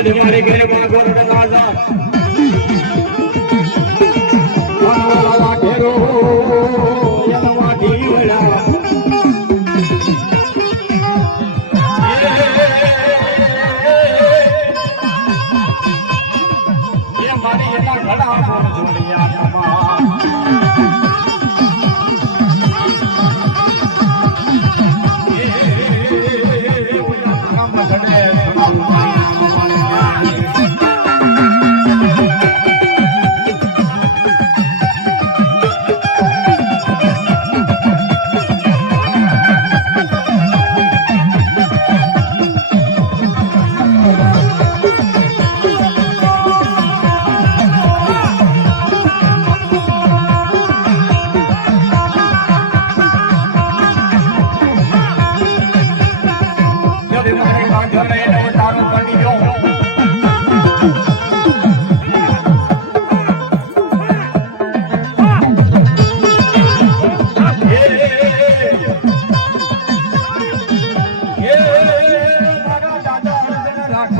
યદ મારી ઘરમાં ગોરડ ના લાગ. આ નવા ઘેરો એ નવા જીવયા. એ મારી એના ઘણા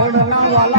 மனநாள் வாழ